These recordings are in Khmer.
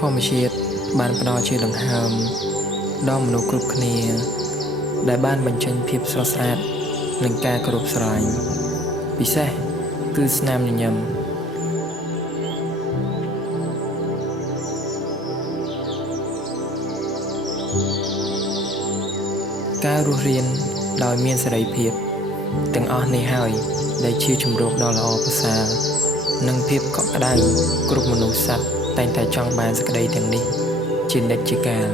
ធម្មជាតិបានផ្ដល់ជាដង្ហើមដល់មនុស្សគ្រប់គ្នាដែលបានបញ្ចេញភាពស្រស់ស្អាតនិងការគោរពស្រឡាញ់ពិសេសគឺស្នាមញញឹមការរស់រានដោយមានសេរីភាពទាំងអស់នេះហើយដែលជាជំរកដ៏ល្អប្រសើរនិងភាពកក់ក្ដៅគ្រប់មនុស្សសត្វតែងតែចង់បានសេចក្តីទាំងនេះជានិច្ចជាកាល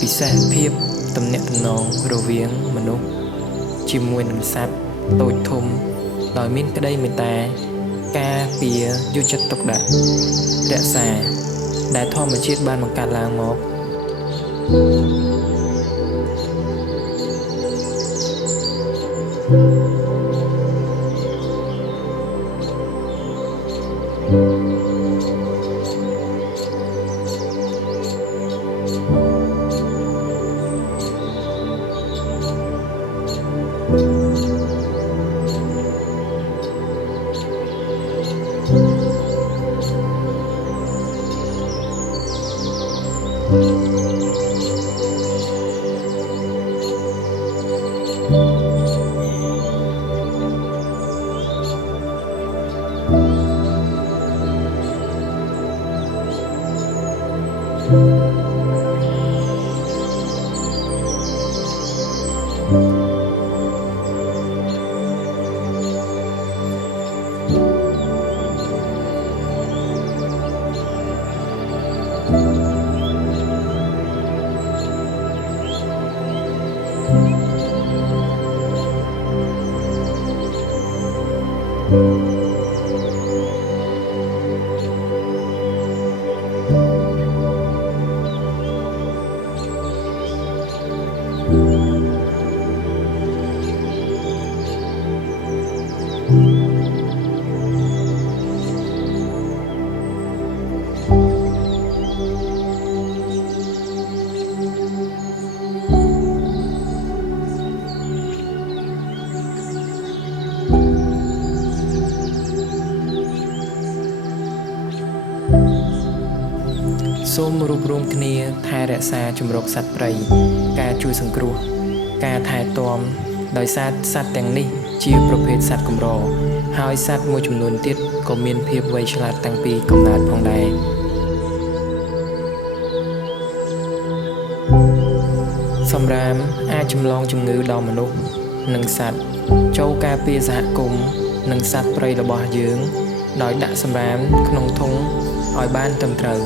ពិសេសភាពទំនាក់ទំនងរវាងមនុស្សជាមួយនឹងសត្វតូចធំដោយមានក្តីមេត្តាការពារយកចិត្តទុកដាក់រក្សាដែលធម្មជាតិបានបង្កើតឡើងមកសូមរួបរวมគ្នាថែរក្សាជំរកសត្វព្រៃការជួយសង្គ្រោះការថែទាំដោយសារសត្វទាំងនេះជាប្រភេទសត្វកម្រហើយសត្វមួយចំនួនទៀតក៏មានភាពវៃឆ្លាតតាំងពីកំណើតផងដែរសម្រាមអាចចម្លងជំងឺដល់មនុស្សនិងសត្វចូលការពារសហគមន៍និងសត្វព្រៃរបស់យើងដោយដាក់សម្រាមក្នុងធុងឲ្យបានត្រឹមត្រូវ